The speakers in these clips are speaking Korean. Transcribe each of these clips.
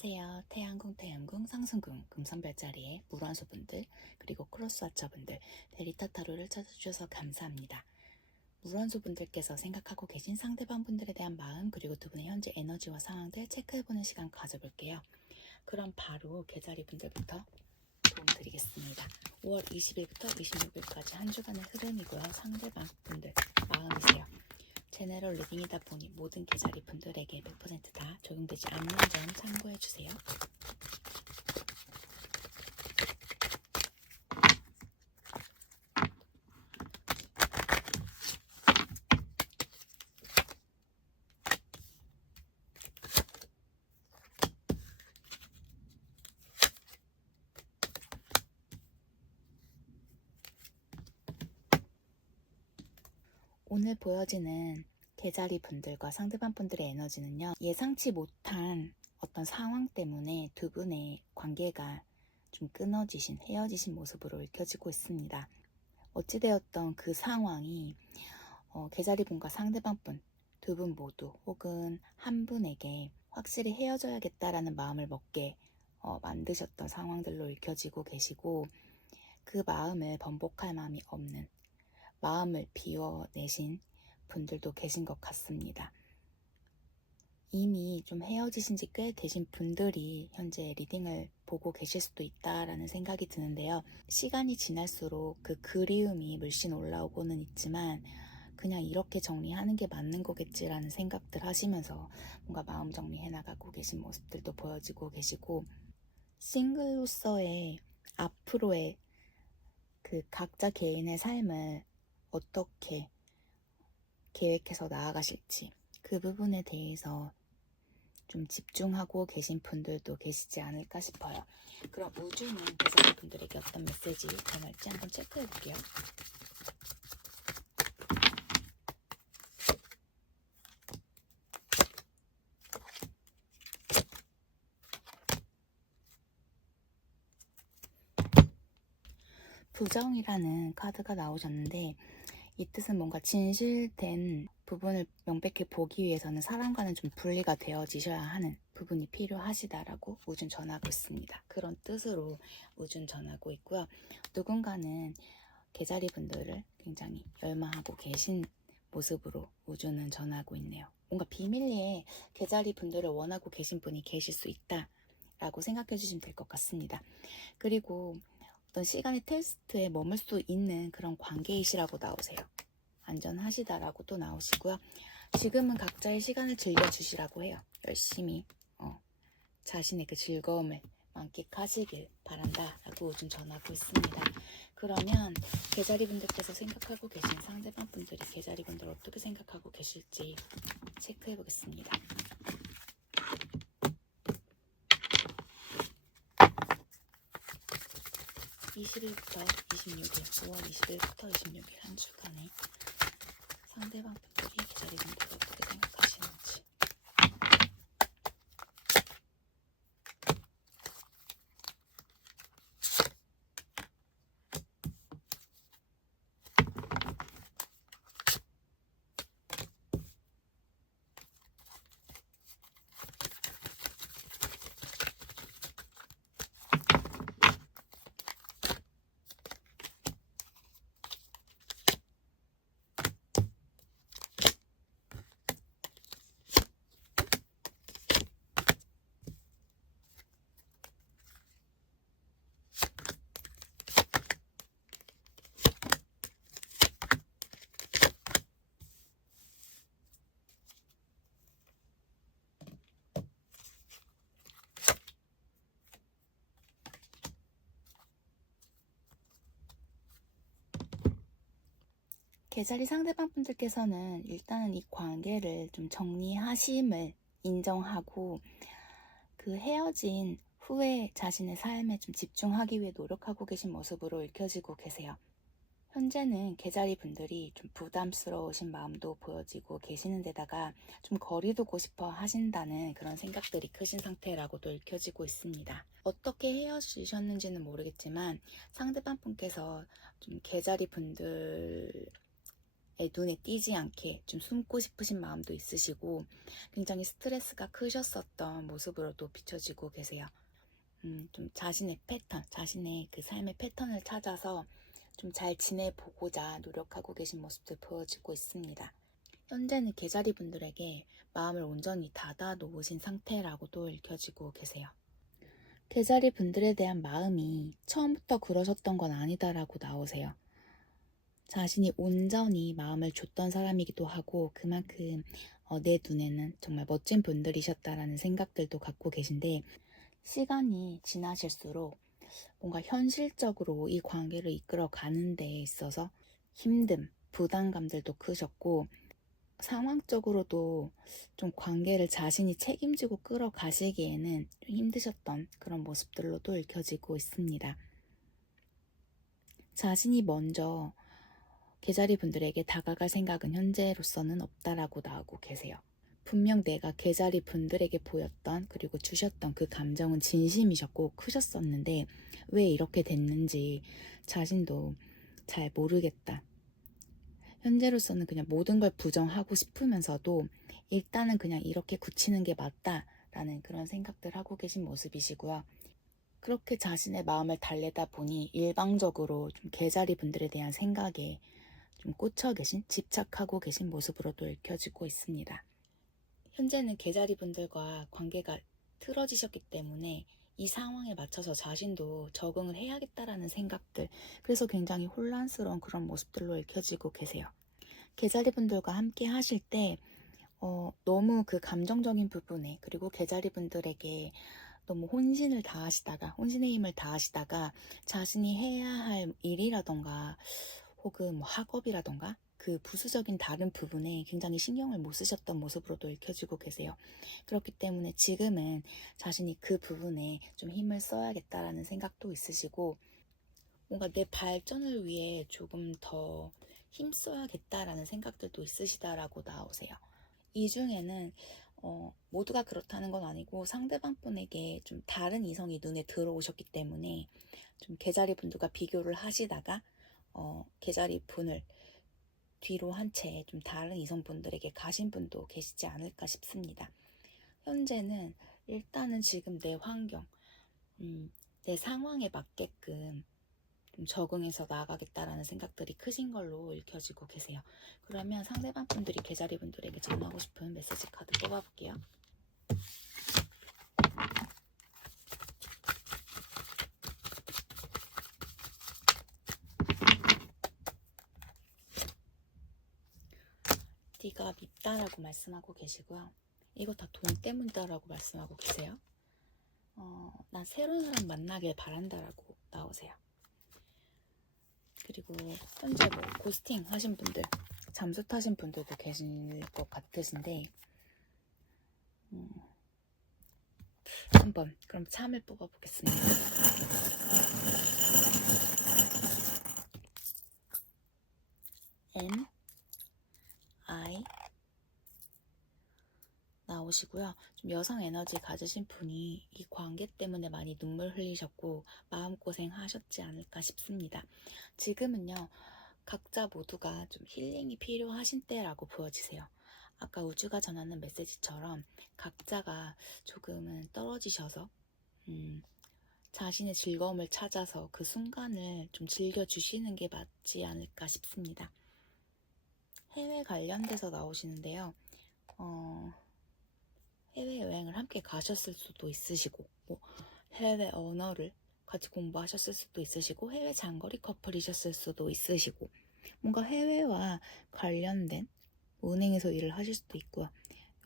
안녕하세요. 태양궁, 태음궁, 상승궁, 금성별자리의 물원수분들, 그리고 크로스와처분들, 데리타타로를 찾아주셔서 감사합니다. 물원수분들께서 생각하고 계신 상대방 분들에 대한 마음, 그리고 두 분의 현재 에너지와 상황들 체크해보는 시간 가져볼게요. 그럼 바로 계자리 분들부터 도움 드리겠습니다. 5월 20일부터 26일까지 한 주간의 흐름이고요. 상대방 분들 마음이세요. 제너럴 리딩이다 보니 모든 계자리 분들에게 100%다 적용되지 않는 점 참고해주세요. 오늘 보여지는 계자리 분들과 상대방 분들의 에너지는요, 예상치 못한 어떤 상황 때문에 두 분의 관계가 좀 끊어지신, 헤어지신 모습으로 읽혀지고 있습니다. 어찌되었던 그 상황이 계자리 분과 상대방 분, 두 분 모두 혹은 한 분에게 확실히 헤어져야겠다라는 마음을 먹게 만드셨던 상황들로 읽혀지고 계시고, 그 마음을 번복할 마음이 없는, 마음을 비워내신 분들도 계신 것 같습니다. 이미 좀 헤어지신 지 꽤 되신 분들이 현재 리딩을 보고 계실 수도 있다라는 생각이 드는데요. 시간이 지날수록 그 그리움이 물씬 올라오고는 있지만 그냥 이렇게 정리하는 게 맞는 거겠지라는 생각들 하시면서 뭔가 마음 정리해 나가고 계신 모습들도 보여지고 계시고, 싱글로서의 앞으로의 그 각자 개인의 삶을 어떻게 계획해서 나아가실지 그 부분에 대해서 좀 집중하고 계신 분들도 계시지 않을까 싶어요. 그럼 우주는 계자리 분들에게 어떤 메시지 전할지 한번 체크해 볼게요. 부정이라는 카드가 나오셨는데, 이 뜻은 뭔가 진실된 부분을 명백히 보기 위해서는 사람과는 좀 분리가 되어지셔야 하는 부분이 필요하시다라고 우준 전하고 있습니다. 그런 뜻으로 우준 전하고 있고요. 누군가는 계자리 분들을 굉장히 열망하고 계신 모습으로 우주는 전하고 있네요. 뭔가 비밀리에 계자리 분들을 원하고 계신 분이 계실 수 있다라고 생각해 주시면 될 것 같습니다. 그리고 어떤 시간의 테스트에 머물 수 있는 그런 관계이시라고 나오세요. 안전하시다라고 또 나오시고요. 지금은 각자의 시간을 즐겨주시라고 해요. 열심히 자신의 그 즐거움을 만끽하시길 바란다 라고 우준 전하고 있습니다. 그러면 계자리 분들께서 생각하고 계신 상대방 분들이 계자리 분들 어떻게 생각하고 계실지 체크해 보겠습니다. (20일부터 26일) 5월 20일부터 26일 한 주간에 상대방 분들이 계자리 분들을 어떻게 생각하시는지. 계자리 상대방 분들께서는 일단은 이 관계를 좀 정리하심을 인정하고, 그 헤어진 후에 자신의 삶에 좀 집중하기 위해 노력하고 계신 모습으로 읽혀지고 계세요. 현재는 계자리 분들이 좀 부담스러우신 마음도 보여지고 계시는 데다가 좀 거리 두고 싶어 하신다는 그런 생각들이 크신 상태라고도 읽혀지고 있습니다. 어떻게 헤어지셨는지는 모르겠지만 상대방 분께서 좀 계자리 분들의 눈에 띄지 않게 좀 숨고 싶으신 마음도 있으시고 굉장히 스트레스가 크셨었던 모습으로도 비춰지고 계세요. 좀 자신의 패턴, 자신의 그 삶의 패턴을 찾아서 좀 잘 지내보고자 노력하고 계신 모습도 보여지고 있습니다. 현재는 개자리 분들에게 마음을 온전히 닫아 놓으신 상태라고도 읽혀지고 계세요. 개자리 분들에 대한 마음이 처음부터 그러셨던 건 아니다라고 나오세요. 자신이 온전히 마음을 줬던 사람이기도 하고 그만큼 내 눈에는 정말 멋진 분들이셨다라는 생각들도 갖고 계신데 시간이 지나실수록 뭔가 현실적으로 이 관계를 이끌어 가는 데 있어서 힘듦, 부담감들도 크셨고 상황적으로도 좀 관계를 자신이 책임지고 끌어가시기에는 좀 힘드셨던 그런 모습들로도 읽혀지고 있습니다. 자신이 먼저 개자리 분들에게 다가갈 생각은 현재로서는 없다라고 나오고 계세요. 분명 내가 개자리 분들에게 보였던 그리고 주셨던 그 감정은 진심이셨고 크셨었는데 왜 이렇게 됐는지 자신도 잘 모르겠다. 현재로서는 그냥 모든 걸 부정하고 싶으면서도 일단은 그냥 이렇게 굳히는 게 맞다라는 그런 생각들 하고 계신 모습이시고요. 그렇게 자신의 마음을 달래다 보니 일방적으로 좀 개자리 분들에 대한 생각에 좀 꽂혀 계신, 집착하고 계신 모습으로도 읽혀지고 있습니다. 현재는 개자리 분들과 관계가 틀어지셨기 때문에 이 상황에 맞춰서 자신도 적응을 해야겠다라는 생각들, 그래서 굉장히 혼란스러운 그런 모습들로 읽혀지고 계세요. 개자리 분들과 함께 하실 때 너무 그 감정적인 부분에 그리고 개자리 분들에게 너무 혼신의 힘을 다하시다가 자신이 해야 할 일이라던가 혹은 뭐 학업이라던가 그 부수적인 다른 부분에 굉장히 신경을 못 쓰셨던 모습으로도 읽혀지고 계세요. 그렇기 때문에 지금은 자신이 그 부분에 좀 힘을 써야겠다라는 생각도 있으시고 뭔가 내 발전을 위해 조금 더 힘써야겠다라는 생각들도 있으시다라고 나오세요. 이 중에는 모두가 그렇다는 건 아니고 상대방 분에게 좀 다른 이성이 눈에 들어오셨기 때문에 좀 개자리 분들과 비교를 하시다가 개자리 분을 뒤로 한 채 좀 다른 이성분들에게 가신 분도 계시지 않을까 싶습니다. 현재는 일단은 지금 내 환경, 내 상황에 맞게끔 좀 적응해서 나아가겠다라는 생각들이 크신 걸로 읽혀지고 계세요. 그러면 상대방 분들이 개자리 분들에게 전하고 싶은 메시지 카드 뽑아볼게요. 네가 밉다라고 말씀하고 계시고요. 이거 다 돈 때문이다라고 말씀하고 계세요. 난 새로운 사람 만나길 바란다라고 나오세요. 그리고 현재 뭐 고스팅 하신 분들, 잠수 타신 분들도 계실 것 같으신데 한번 그럼 참을 뽑아보겠습니다. N, I 나오시고요. 좀 여성 에너지 가지신 분이 이 관계 때문에 많이 눈물 흘리셨고 마음고생 하셨지 않을까 싶습니다. 지금은요. 각자 모두가 좀 힐링이 필요하신 때라고 보여지세요. 아까 우주가 전하는 메시지처럼 각자가 조금은 떨어지셔서 자신의 즐거움을 찾아서 그 순간을 좀 즐겨주시는 게 맞지 않을까 싶습니다. 해외 관련돼서 나오시는데요. 해외여행을 함께 가셨을 수도 있으시고 뭐 해외 언어를 같이 공부하셨을 수도 있으시고 해외 장거리 커플이셨을 수도 있으시고 뭔가 해외와 관련된 은행에서 일을 하실 수도 있고요.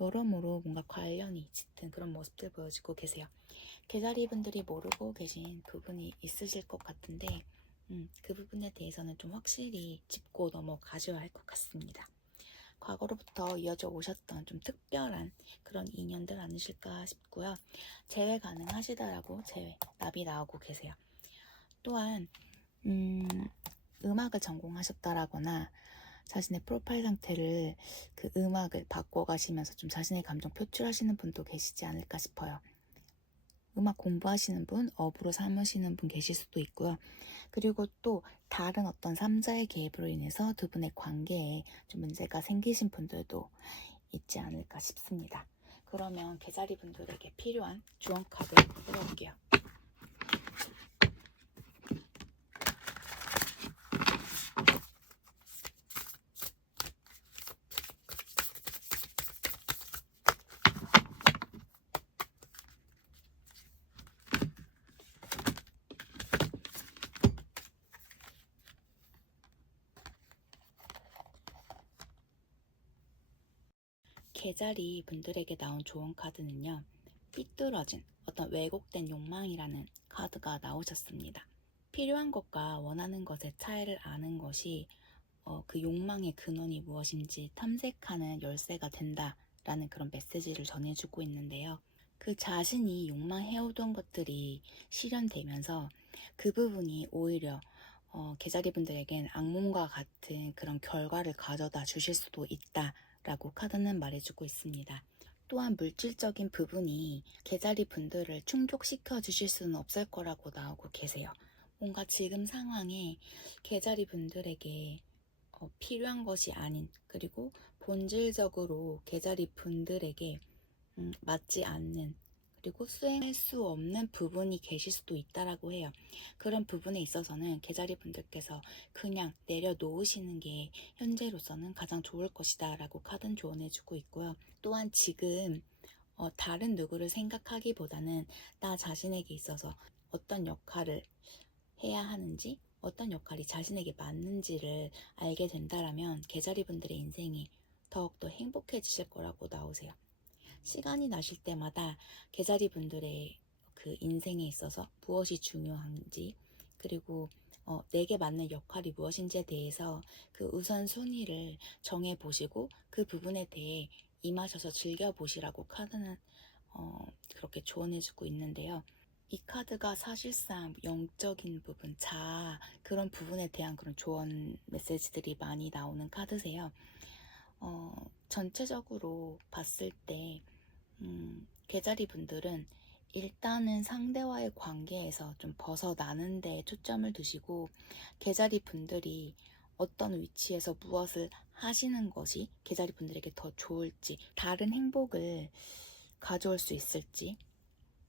여러모로 뭔가 관련이 짙은 그런 모습들 보여지고 계세요. 개자리 분들이 모르고 계신 부분이 있으실 것 같은데 그 부분에 대해서는 좀 확실히 짚고 넘어가셔야 할 것 같습니다. 과거로부터 이어져 오셨던 좀 특별한 그런 인연들 아니실까 싶고요. 재회 가능하시다라고 답이 나오고 계세요. 또한 음악을 전공하셨다라거나 자신의 프로파일 상태를 그 음악을 바꿔가시면서 좀 자신의 감정 표출하시는 분도 계시지 않을까 싶어요. 음악 공부하시는 분, 업으로 삼으시는 분 계실 수도 있고요. 그리고 또 다른 어떤 3자의 개입으로 인해서 두 분의 관계에 좀 문제가 생기신 분들도 있지 않을까 싶습니다. 그러면 개자리 분들에게 필요한 주원 카드 뽑아볼게요. 개자리 분들에게 나온 조언 카드는요, 삐뚤어진 어떤 왜곡된 욕망이라는 카드가 나오셨습니다. 필요한 것과 원하는 것의 차이를 아는 것이 그 욕망의 근원이 무엇인지 탐색하는 열쇠가 된다라는 그런 메시지를 전해주고 있는데요. 그 자신이 욕망해오던 것들이 실현되면서 그 부분이 오히려 개자리 분들에겐 악몽과 같은 그런 결과를 가져다 주실 수도 있다라고 카드는 말해주고 있습니다. 또한 물질적인 부분이 개자리 분들을 충족시켜 주실 수는 없을 거라고 나오고 계세요. 뭔가 지금 상황에 개자리 분들에게 필요한 것이 아닌, 그리고 본질적으로 개자리 분들에게 맞지 않는, 그리고 수행할 수 없는 부분이 계실 수도 있다라고 해요. 그런 부분에 있어서는 개자리 분들께서 그냥 내려놓으시는 게 현재로서는 가장 좋을 것이다 라고 카드는 조언해주고 있고요. 또한 지금 다른 누구를 생각하기보다는 나 자신에게 있어서 어떤 역할을 해야 하는지, 어떤 역할이 자신에게 맞는지를 알게 된다라면 개자리 분들의 인생이 더욱더 행복해지실 거라고 나오세요. 시간이 나실 때마다 개자리 분들의 그 인생에 있어서 무엇이 중요한지, 그리고 내게 맞는 역할이 무엇인지에 대해서 그 우선순위를 정해보시고 그 부분에 대해 임하셔서 즐겨보시라고 카드는 그렇게 조언해주고 있는데요. 이 카드가 사실상 영적인 부분, 자아, 그런 부분에 대한 그런 조언 메시지들이 많이 나오는 카드세요. 전체적으로 봤을 때 개자리 분들은 일단은 상대와의 관계에서 좀 벗어나는 데 초점을 두시고, 개자리 분들이 어떤 위치에서 무엇을 하시는 것이 개자리 분들에게 더 좋을지, 다른 행복을 가져올 수 있을지,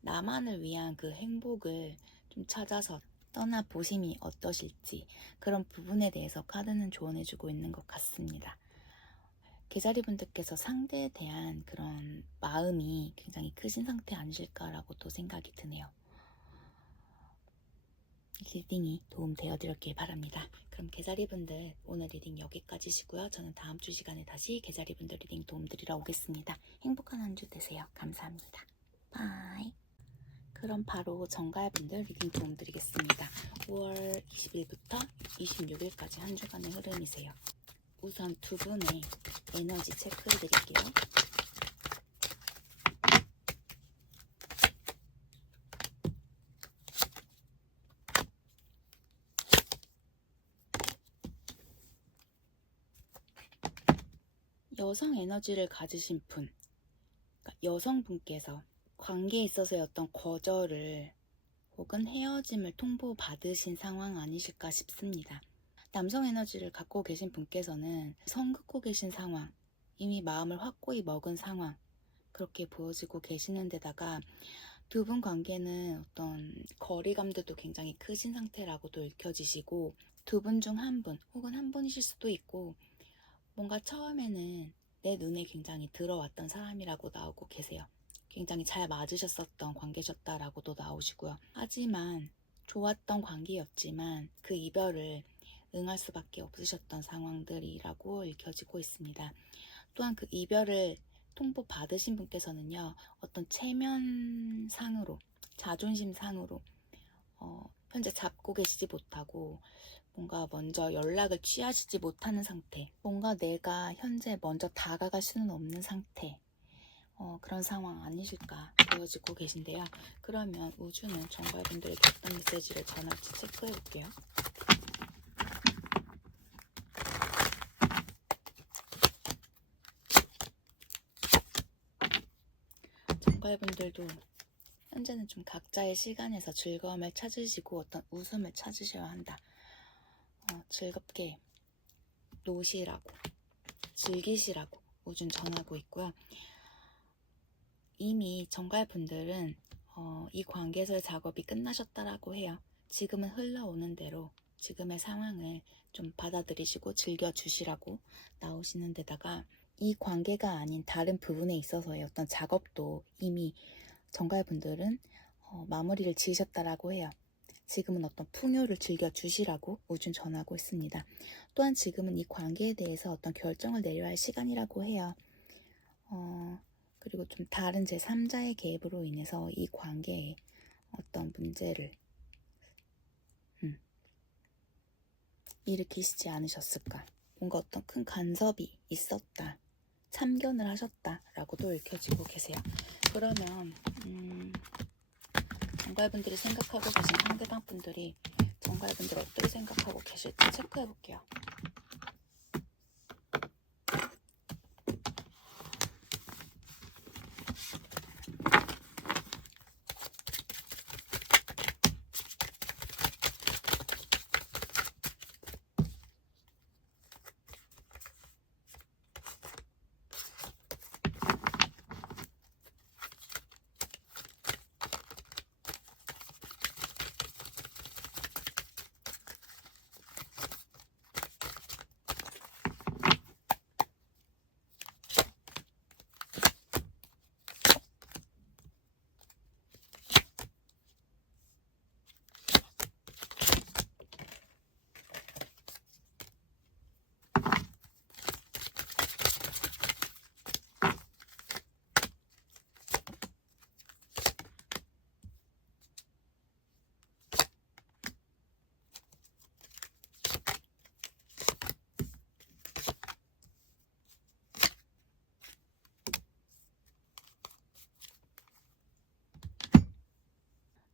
나만을 위한 그 행복을 좀 찾아서 떠나보심이 어떠실지, 그런 부분에 대해서 카드는 조언해주고 있는 것 같습니다. 개자리 분들께서 상대에 대한 그런 마음이 굉장히 크신 상태 아니실까라고 또 생각이 드네요. 리딩이 도움되어 드렸길 바랍니다. 그럼 개자리 분들 오늘 리딩 여기까지시고요. 저는 다음 주 시간에 다시 개자리 분들 리딩 도움드리러 오겠습니다. 행복한 한 주 되세요. 감사합니다. 바이. 그럼 바로 정가야분들 리딩 도움드리겠습니다. 5월 20일부터 26일까지 한 주간의 흐름이세요. 우선 두 분의 에너지 체크해드릴게요. 여성 에너지를 가지신 분, 그러니까 여성분께서 관계에 있어서의 어떤 거절을 혹은 헤어짐을 통보받으신 상황 아니실까 싶습니다. 남성 에너지를 갖고 계신 분께서는 선 긋고 계신 상황, 이미 마음을 확고히 먹은 상황, 그렇게 보여지고 계시는 데다가 두 분 관계는 어떤 거리감들도 굉장히 크신 상태라고도 읽혀지시고, 두 분 중 한 분 혹은 한 분이실 수도 있고, 뭔가 처음에는 내 눈에 굉장히 들어왔던 사람이라고 나오고 계세요. 굉장히 잘 맞으셨었던 관계셨다라고도 나오시고요. 하지만 좋았던 관계였지만 그 이별을 응할 수밖에 없으셨던 상황들이라고 읽혀지고 있습니다. 또한 그 이별을 통보받으신 분께서는요, 어떤 체면상으로, 자존심상으로 현재 잡고 계시지 못하고 뭔가 먼저 연락을 취하시지 못하는 상태, 뭔가 내가 현재 먼저 다가갈 수는 없는 상태, 그런 상황 아니실까 보여지고 계신데요. 그러면 우주는 정갈분들에게 어떤 메시지를 전할지 체크해 볼게요. 정갈분들도 현재는 좀 각자의 시간에서 즐거움을 찾으시고 어떤 웃음을 찾으셔야 한다. 즐겁게 노시라고, 즐기시라고 우준 전하고 있고요. 이미 정갈분들은 이 관계에서의 작업이 끝나셨다라고 해요. 지금은 흘러오는 대로 지금의 상황을 좀 받아들이시고 즐겨주시라고 나오시는 데다가 이 관계가 아닌 다른 부분에 있어서의 어떤 작업도 이미 정갈분들은 마무리를 지으셨다라고 해요. 지금은 어떤 풍요를 즐겨주시라고 우준 전하고 있습니다. 또한 지금은 이 관계에 대해서 어떤 결정을 내려야 할 시간이라고 해요. 그리고 좀 다른 제3자의 개입으로 인해서 이 관계에 어떤 문제를 일으키시지 않으셨을까. 뭔가 어떤 큰 간섭이 있었다. 참견을 하셨다라고도 읽혀지고 계세요. 그러면 정갈분들이 생각하고 계신 상대방 분들이 정갈분들 어떻게 생각하고 계실지 체크해 볼게요.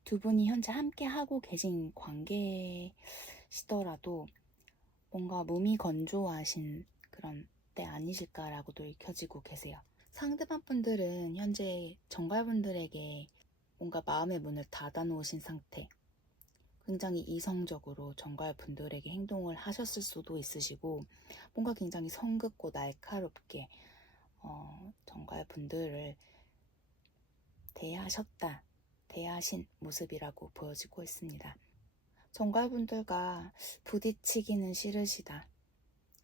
두 분이 현재 함께 하고 계신 관계시더라도 뭔가 몸이 건조하신 그런 때 아니실까라고도 읽혀지고 계세요. 상대방 분들은 현재 정갈분들에게 뭔가 마음의 문을 닫아 놓으신 상태, 굉장히 이성적으로 정갈분들에게 행동을 하셨을 수도 있으시고 뭔가 굉장히 성급고 날카롭게 정갈분들을 대하신 모습이라고 보여지고 있습니다. 정갈분들과 부딪히기는 싫으시다.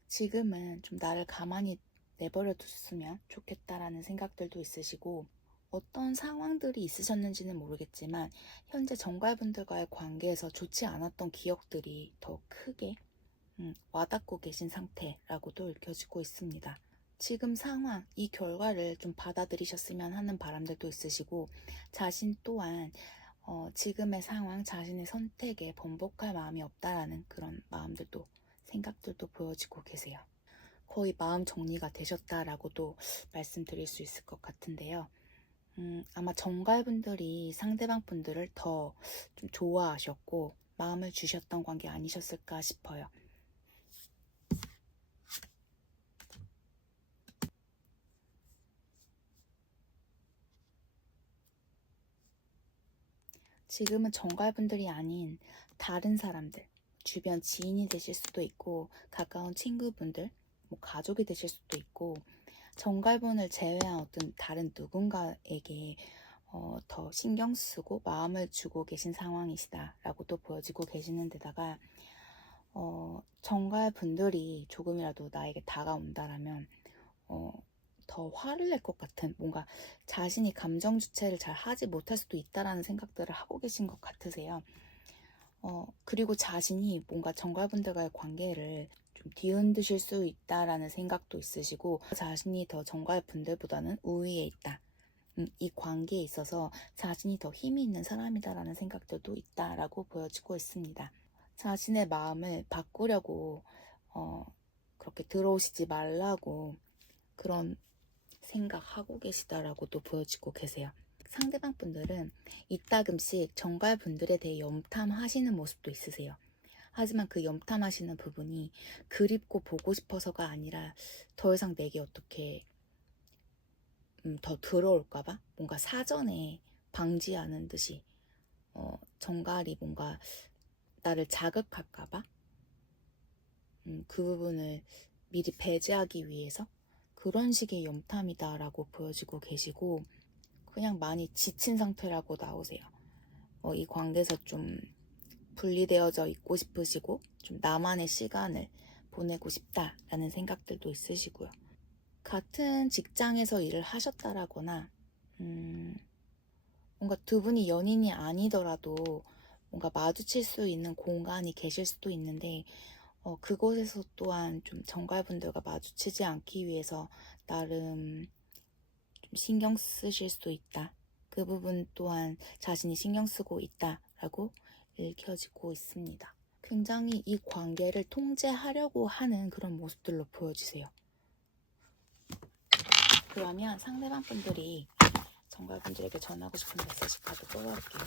지금은 좀 나를 가만히 내버려 뒀으면 좋겠다라는 생각들도 있으시고 어떤 상황들이 있으셨는지는 모르겠지만 현재 정갈분들과의 관계에서 좋지 않았던 기억들이 더 크게 와닿고 계신 상태라고도 읽혀지고 있습니다. 지금 상황, 이 결과를 좀 받아들이셨으면 하는 바람들도 있으시고 자신 또한 지금의 상황, 자신의 선택에 번복할 마음이 없다라는 그런 마음들도 생각들도 보여지고 계세요. 거의 마음 정리가 되셨다라고도 말씀드릴 수 있을 것 같은데요. 아마 정갈분들이 상대방 분들을 더 좀 좋아하셨고 마음을 주셨던 관계 아니셨을까 싶어요. 지금은 정갈분들이 아닌 다른 사람들, 주변 지인이 되실 수도 있고 가까운 친구분들, 뭐 가족이 되실 수도 있고 정갈분을 제외한 어떤 다른 누군가에게 더 신경 쓰고 마음을 주고 계신 상황이시다라고도 보여지고 계시는 데다가 정갈분들이 조금이라도 나에게 다가온다라면 더 화를 낼 것 같은 뭔가 자신이 감정 주체를 잘 하지 못할 수도 있다라는 생각들을 하고 계신 것 같으세요. 그리고 자신이 뭔가 정갈분들과의 관계를 좀 뒤흔드실 수 있다라는 생각도 있으시고 자신이 더 정갈분들보다는 우위에 있다. 이 관계에 있어서 자신이 더 힘이 있는 사람이다라는 생각들도 있다라고 보여지고 있습니다. 자신의 마음을 바꾸려고 그렇게 들어오시지 말라고 그런 생각하고 계시다라고도 보여지고 계세요. 상대방 분들은 이따금씩 정갈분들에 대해 염탐하시는 모습도 있으세요. 하지만 그 염탐하시는 부분이 그립고 보고 싶어서가 아니라 더 이상 내게 어떻게 더 들어올까봐 뭔가 사전에 방지하는 듯이 정갈이 뭔가 나를 자극할까봐 그 부분을 미리 배제하기 위해서 그런 식의 염탐이다라고 보여지고 계시고, 그냥 많이 지친 상태라고 나오세요. 이 관계에서 좀 분리되어져 있고 싶으시고 좀 나만의 시간을 보내고 싶다라는 생각들도 있으시고요. 같은 직장에서 일을 하셨다라거나 뭔가 두 분이 연인이 아니더라도 뭔가 마주칠 수 있는 공간이 계실 수도 있는데, 그곳에서 또한 좀 정갈분들과 마주치지 않기 위해서 나름 좀 신경 쓰실 수도 있다. 그 부분 또한 자신이 신경 쓰고 있다라고 읽혀지고 있습니다. 굉장히 이 관계를 통제하려고 하는 그런 모습들로 보여지세요. 그러면 상대방 분들이 정갈분들에게 전하고 싶은 메시지 카드 뽑아볼게요.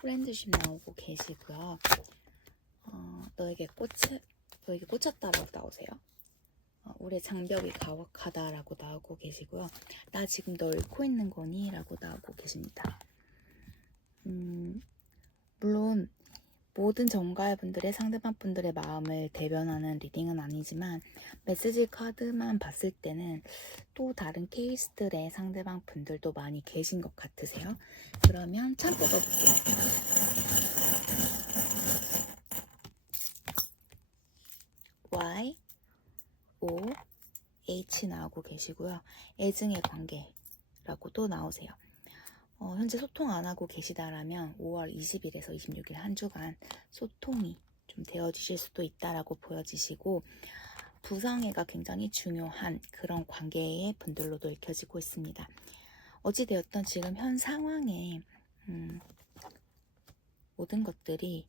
프렌드십 나오고 계시고요. 너에게 꽂혔다라고 나오세요. 우리의 장벽이 가혹하다라고 나오고 계시고요. 나 지금 너 잃고 있는 거니? 라고 나오고 계십니다. 물론 모든 정가분들의 상대방 분들의 마음을 대변하는 리딩은 아니지만, 메시지 카드만 봤을 때는 또 다른 케이스들의 상대방 분들도 많이 계신 것 같으세요. 그러면 참 뽑아볼게요. Y, O, H 나오고 계시고요. 애증의 관계라고도 나오세요. 현재 소통 안 하고 계시다라면 5월 20일에서 26일 한 주간 소통이 좀 되어지실 수도 있다라고 보여지시고, 부성애가 굉장히 중요한 그런 관계의 분들로도 읽혀지고 있습니다. 어찌되었던 지금 현 상황에 모든 것들이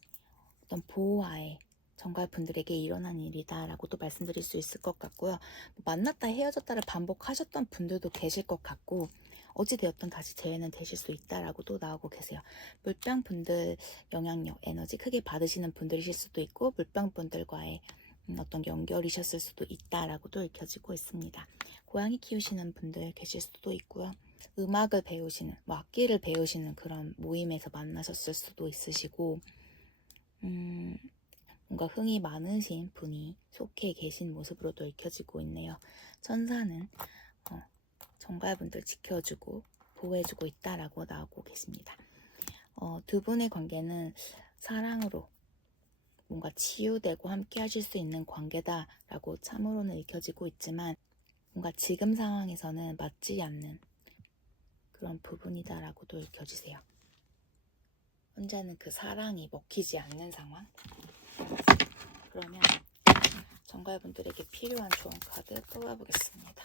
어떤 보호하에 정갈분들에게 일어난 일이다 라고 또 말씀드릴 수 있을 것 같고요. 만났다 헤어졌다를 반복하셨던 분들도 계실 것 같고, 어찌되었던 다시 재회는 되실 수 있다라고 또 나오고 계세요. 물병분들 영향력, 에너지 크게 받으시는 분들이실 수도 있고, 물병분들과의 어떤 연결이셨을 수도 있다라고 또 읽혀지고 있습니다. 고양이 키우시는 분들 계실 수도 있고요. 음악을 배우시는, 악기를 배우시는 그런 모임에서 만나셨을 수도 있으시고, 뭔가 흥이 많으신 분이 속해 계신 모습으로도 읽혀지고 있네요. 천사는 정갈분들 지켜주고 보호해주고 있다라고 나오고 계십니다. 두 분의 관계는 사랑으로 뭔가 치유되고 함께 하실 수 있는 관계다라고 참으로는 읽혀지고 있지만, 뭔가 지금 상황에서는 맞지 않는 그런 부분이다라고도 읽혀지세요. 혼자는 그 사랑이 먹히지 않는 상황? 그러면 정갈분들에게 필요한 좋은 카드 뽑아보겠습니다.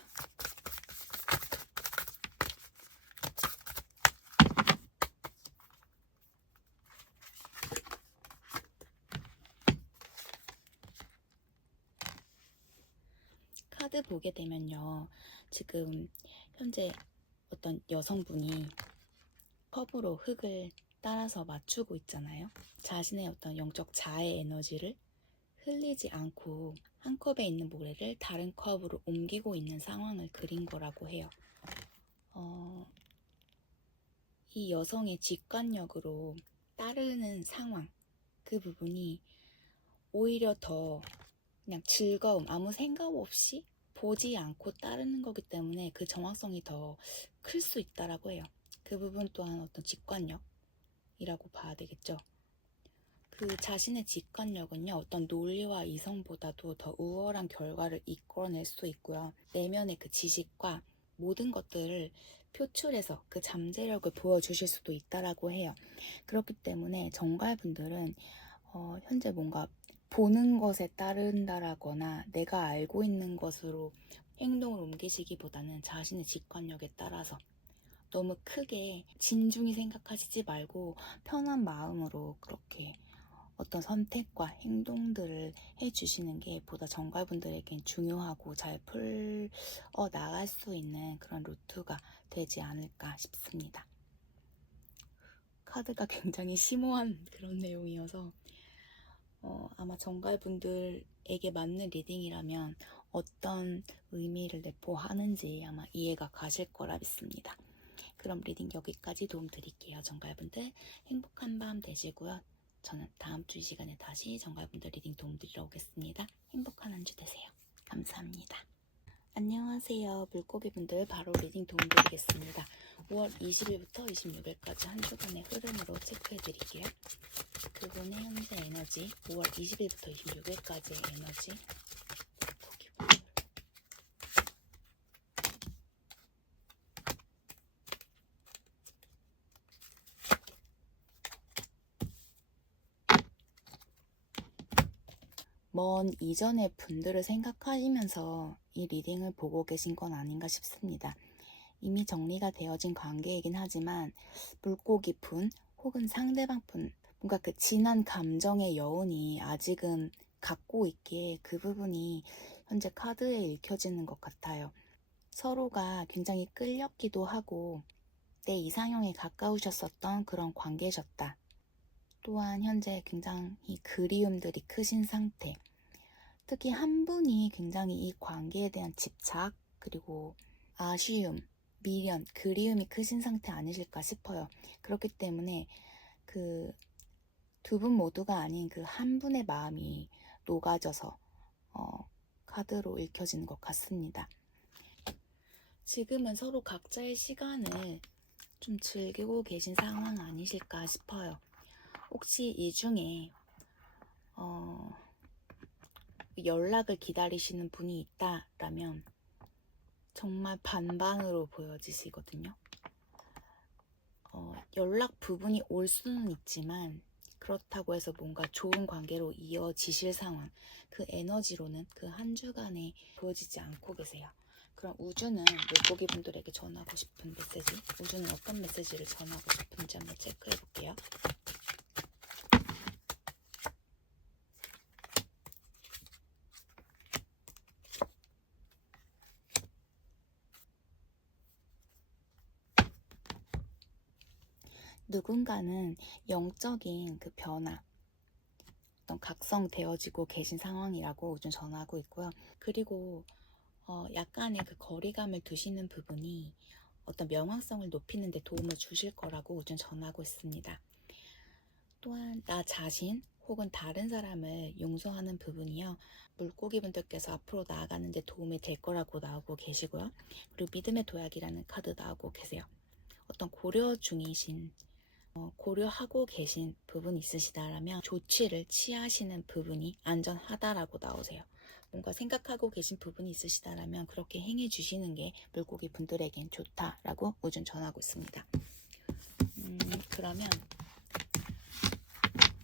카드 보게 되면요, 지금 현재 어떤 여성분이 컵으로 흙을 따라서 맞추고 있잖아요. 자신의 어떤 영적 자의 에너지를 흘리지 않고 한 컵에 있는 모래를 다른 컵으로 옮기고 있는 상황을 그린 거라고 해요. 이 여성의 직관력으로 따르는 상황, 그 부분이 오히려 더 그냥 즐거움, 아무 생각 없이 보지 않고 따르는 거기 때문에 그 정확성이 더 클 수 있다라고 해요. 그 부분 또한 어떤 직관력이라고 봐야 되겠죠. 그 자신의 직관력은요, 어떤 논리와 이성보다도 더 우월한 결과를 이끌어낼 수 있고요. 내면의 그 지식과 모든 것들을 표출해서 그 잠재력을 보여주실 수도 있다라고 해요. 그렇기 때문에 정갈분들은 현재 뭔가 보는 것에 따른다라거나 내가 알고 있는 것으로 행동을 옮기시기보다는 자신의 직관력에 따라서 너무 크게 진중히 생각하시지 말고 편한 마음으로 그렇게 어떤 선택과 행동들을 해주시는 게 보다 정갈분들에겐 중요하고 잘 풀어 나갈 수 있는 그런 루트가 되지 않을까 싶습니다. 카드가 굉장히 심오한 그런 내용이어서 아마 정갈분들에게 맞는 리딩이라면 어떤 의미를 내포하는지 아마 이해가 가실 거라 믿습니다. 그럼 리딩 여기까지 도움드릴게요. 정갈분들 행복한 밤 되시고요. 저는 다음 주 이 시간에 다시 정갈분들 리딩 도움드리러 오겠습니다. 행복한 한 주 되세요. 감사합니다. 안녕하세요. 물고기분들 바로 리딩 도움드리겠습니다. 5월 20일부터 26일까지 한 주간의 흐름으로 체크해드릴게요. 그분의 현재 에너지, 5월 20일부터 26일까지의 에너지, 먼 이전의 분들을 생각하시면서 이 리딩을 보고 계신 건 아닌가 싶습니다. 이미 정리가 되어진 관계이긴 하지만 물고 깊은 혹은 상대방 분, 뭔가 그 진한 감정의 여운이 아직은 갖고 있기에 그 부분이 현재 카드에 읽혀지는 것 같아요. 서로가 굉장히 끌렸기도 하고 내 이상형에 가까우셨었던 그런 관계셨다. 또한 현재 굉장히 그리움들이 크신 상태. 특히 한 분이 굉장히 이 관계에 대한 집착, 그리고 아쉬움, 미련, 그리움이 크신 상태 아니실까 싶어요. 그렇기 때문에 그 두 분 모두가 아닌 그 한 분의 마음이 녹아져서 카드로 읽혀지는 것 같습니다. 지금은 서로 각자의 시간을 좀 즐기고 계신 상황 아니실까 싶어요. 혹시 이 중에 연락을 기다리시는 분이 있다라면 정말 반반으로 보여지시거든요. 연락 부분이 올 수는 있지만 그렇다고 해서 뭔가 좋은 관계로 이어지실 상황, 그 에너지로는 그 한 주간에 보여지지 않고 계세요. 그럼 우주는 물고기 분들에게 전하고 싶은 메시지, 우주는 어떤 메시지를 전하고 싶은지 한번 체크해 볼게요. 누군가는 영적인 그 변화, 어떤 각성되어지고 계신 상황이라고 우선 전하고 있고요. 그리고 약간의 그 거리감을 두시는 부분이 어떤 명확성을 높이는 데 도움을 주실 거라고 우선 전하고 있습니다. 또한 나 자신 혹은 다른 사람을 용서하는 부분이요. 물고기 분들께서 앞으로 나아가는 데 도움이 될 거라고 나오고 계시고요. 그리고 믿음의 도약이라는 카드 나오고 계세요. 어떤 고려 중이신 고려하고 계신 부분이 있으시다라면 조치를 취하시는 부분이 안전하다라고 나오세요. 뭔가 생각하고 계신 부분이 있으시다라면 그렇게 행해 주시는 게 물고기 분들에겐 좋다라고 우준 전하고 있습니다. 그러면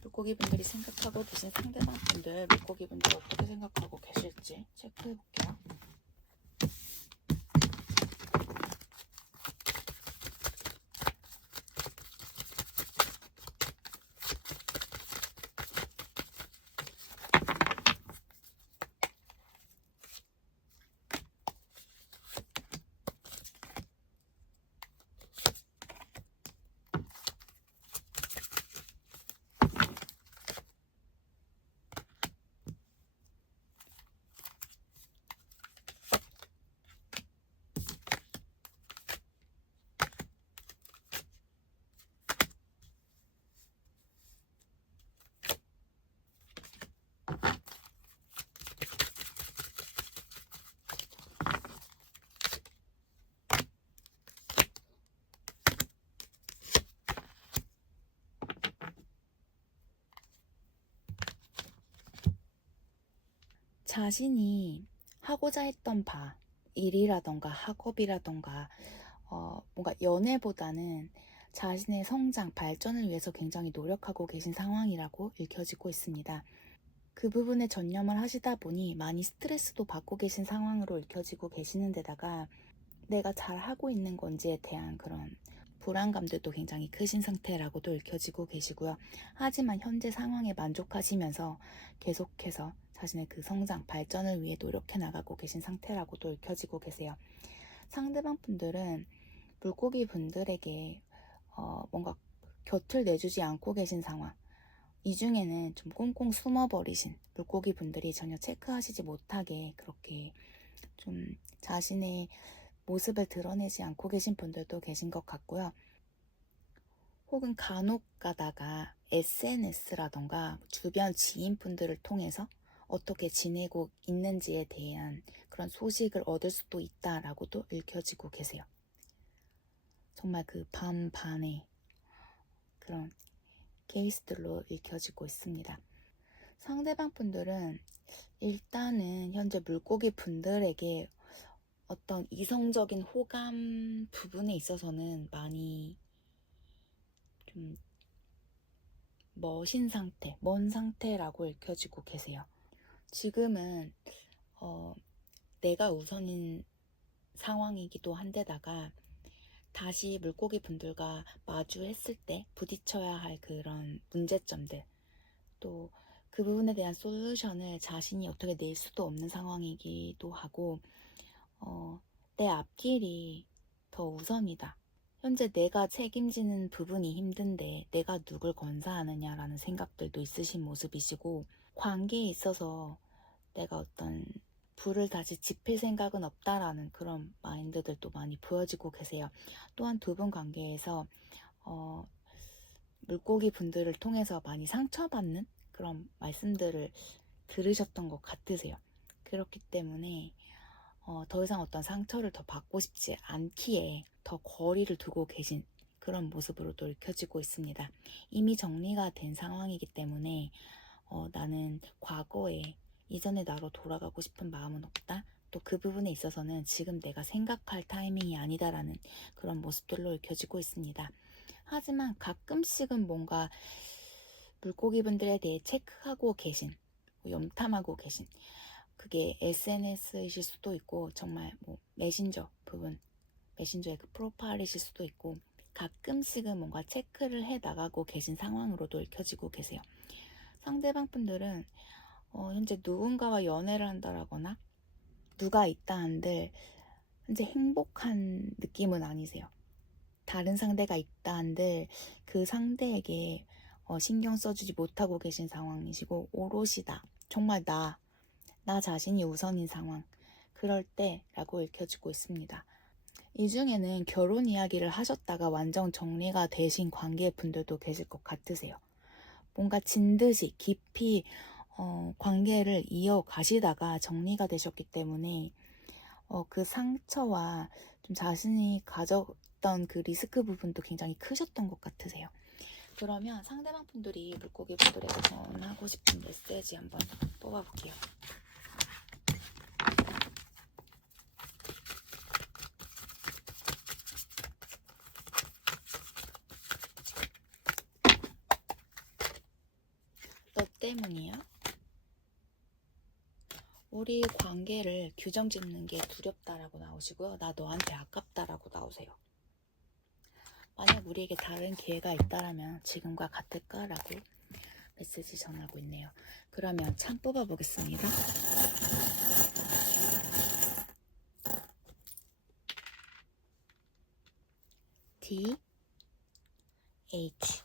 물고기 분들이 생각하고 계신 상대방 분들, 물고기 분들 어떻게 생각하고 계실지 체크해 볼게요. 자신이 하고자 했던 바, 일이라던가 학업이라던가 뭔가 연애보다는 자신의 성장, 발전을 위해서 굉장히 노력하고 계신 상황이라고 읽혀지고 있습니다. 그 부분에 전념을 하시다 보니 많이 스트레스도 받고 계신 상황으로 읽혀지고 계시는 데다가 내가 잘 하고 있는 건지에 대한 그런 불안감들도 굉장히 크신 상태라고도 읽혀지고 계시고요. 하지만 현재 상황에 만족하시면서 계속해서 자신의 그 성장, 발전을 위해 노력해 나가고 계신 상태라고도 읽혀지고 계세요. 상대방 분들은 물고기 분들에게 뭔가 곁을 내주지 않고 계신 상황, 이 중에는 좀 꽁꽁 숨어버리신 물고기 분들이 전혀 체크하시지 못하게 그렇게 좀 자신의 모습을 드러내지 않고 계신 분들도 계신 것 같고요. 혹은 간혹 가다가 SNS라던가 주변 지인분들을 통해서 어떻게 지내고 있는지에 대한 그런 소식을 얻을 수도 있다라고도 읽혀지고 계세요. 정말 그 반반의 그런 케이스들로 읽혀지고 있습니다. 상대방 분들은 일단은 현재 물고기 분들에게 어떤 이성적인 호감 부분에 있어서는 많이 좀 먼 상태라고 읽혀지고 계세요. 지금은 내가 우선인 상황이기도 한데다가 다시 물고기 분들과 마주했을 때 부딪혀야 할 그런 문제점들, 또 그 부분에 대한 솔루션을 자신이 어떻게 낼 수도 없는 상황이기도 하고 내 앞길이 더 우선이다. 현재 내가 책임지는 부분이 힘든데 내가 누굴 건사하느냐라는 생각들도 있으신 모습이시고, 관계에 있어서 내가 어떤 불을 다시 지필 생각은 없다라는 그런 마인드들도 많이 보여지고 계세요. 또한 두 분 관계에서 물고기 분들을 통해서 많이 상처받는 그런 말씀들을 들으셨던 것 같으세요. 그렇기 때문에 더 이상 어떤 상처를 더 받고 싶지 않기에 더 거리를 두고 계신 그런 모습으로도 읽혀지고 있습니다. 이미 정리가 된 상황이기 때문에 나는 과거에 이전의 나로 돌아가고 싶은 마음은 없다. 또 그 부분에 있어서는 지금 내가 생각할 타이밍이 아니다라는 그런 모습들로 읽혀지고 있습니다. 하지만 가끔씩은 뭔가 물고기 분들에 대해 체크하고 계신, 염탐하고 계신, 그게 SNS이실 수도 있고 정말 뭐 메신저 부분, 메신저의 그 프로파일이실 수도 있고 가끔씩은 뭔가 체크를 해 나가고 계신 상황으로도 읽혀지고 계세요. 상대방 분들은 현재 누군가와 연애를 한다라거나 누가 있다 한들 현재 행복한 느낌은 아니세요. 다른 상대가 있다 한들 그 상대에게 신경 써주지 못하고 계신 상황이시고, 오롯이다. 정말 나 자신이 우선인 상황. 그럴 때라고 읽혀지고 있습니다. 이 중에는 결혼 이야기를 하셨다가 완전 정리가 되신 관계분들도 계실 것 같으세요. 뭔가 진듯이 깊이 관계를 이어가시다가 정리가 되셨기 때문에 그 상처와 좀 자신이 가졌던 그 리스크 부분도 굉장히 크셨던 것 같으세요. 그러면 상대방 분들이 물고기 분들에게 전하고 싶은 메시지 한번 뽑아볼게요. 너 때문이야? 우리 관계를 규정 짓는 게 두렵다라고 나오시고요. 나 너한테 아깝다라고 나오세요. 만약 우리에게 다른 기회가 있다라면 지금과 같을까라고 메시지 전하고 있네요. 그러면 참 뽑아보겠습니다. D, H.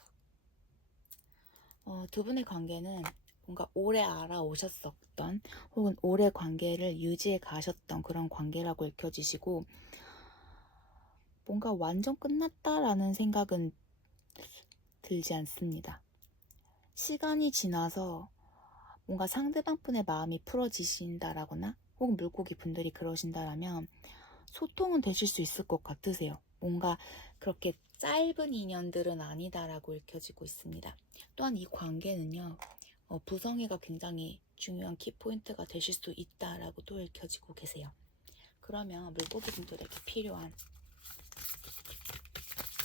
두 분의 관계는 뭔가 오래 알아오셨었던 혹은 오래 관계를 유지해 가셨던 그런 관계라고 읽혀지시고, 뭔가 완전 끝났다라는 생각은 들지 않습니다. 시간이 지나서 뭔가 상대방 분의 마음이 풀어지신다라거나 혹은 물고기 분들이 그러신다라면 소통은 되실 수 있을 것 같으세요. 뭔가 그렇게 짧은 인연들은 아니다라고 읽혀지고 있습니다. 또한 이 관계는요, 부성애가 굉장히 중요한 키포인트가 되실 수 있다라고도 읽혀지고 계세요. 그러면 물고기 분들에게 필요한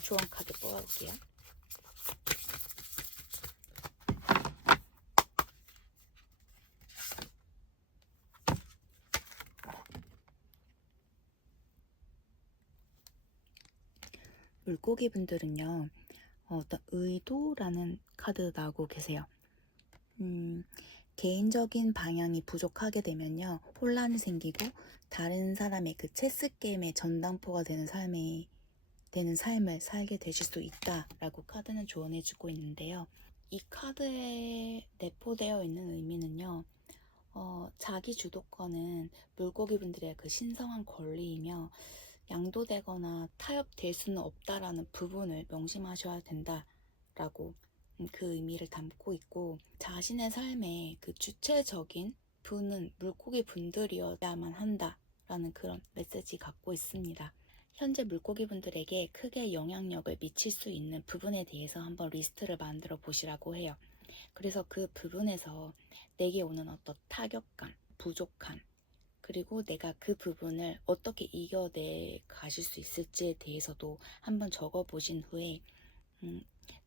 조언 카드 뽑아볼게요. 물고기 분들은요, 어떤 의도라는 카드 나오고 계세요. 개인적인 방향이 부족하게 되면요, 혼란이 생기고 다른 사람의 그 체스 게임의 전당포가 되는 삶을 살게 되실 수 있다라고 카드는 조언해주고 있는데요. 이 카드에 내포되어 있는 의미는요, 자기 주도권은 물고기 분들의 그 신성한 권리이며 양도되거나 타협될 수는 없다라는 부분을 명심하셔야 된다라고 그 의미를 담고 있고, 자신의 삶의 그 주체적인 분은 물고기 분들이어야만 한다라는 그런 메시지 갖고 있습니다. 현재 물고기 분들에게 크게 영향력을 미칠 수 있는 부분에 대해서 한번 리스트를 만들어 보시라고 해요. 그래서 그 부분에서 내게 오는 어떤 타격감, 부족함, 그리고 내가 그 부분을 어떻게 이겨내 가실 수 있을지에 대해서도 한번 적어보신 후에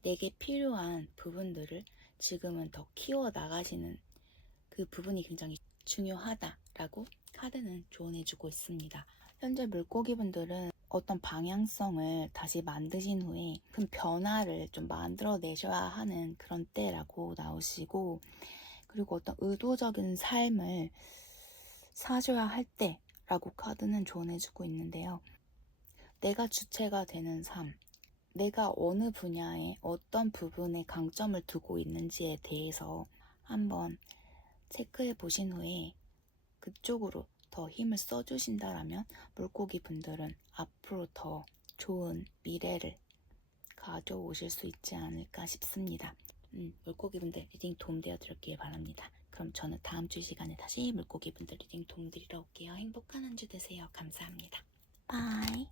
내게 필요한 부분들을 지금은 더 키워 나가시는 그 부분이 굉장히 중요하다라고 카드는 조언해주고 있습니다. 현재 물고기 분들은 어떤 방향성을 다시 만드신 후에 큰 변화를 좀 만들어내셔야 하는 그런 때라고 나오시고, 그리고 어떤 의도적인 삶을 사셔야 할 때라고 카드는 조언해주고 있는데요. 내가 주체가 되는 삶, 내가 어느 분야에 어떤 부분에 강점을 두고 있는지에 대해서 한번 체크해 보신 후에 그쪽으로 더 힘을 써주신다라면 물고기 분들은 앞으로 더 좋은 미래를 가져오실 수 있지 않을까 싶습니다. 물고기 분들 리딩 도움되어 드렸길 바랍니다. 그럼 저는 다음 주 시간에 다시 물고기 분들 리딩 도움드리러 올게요. 행복한 한 주 되세요. 감사합니다. 바이.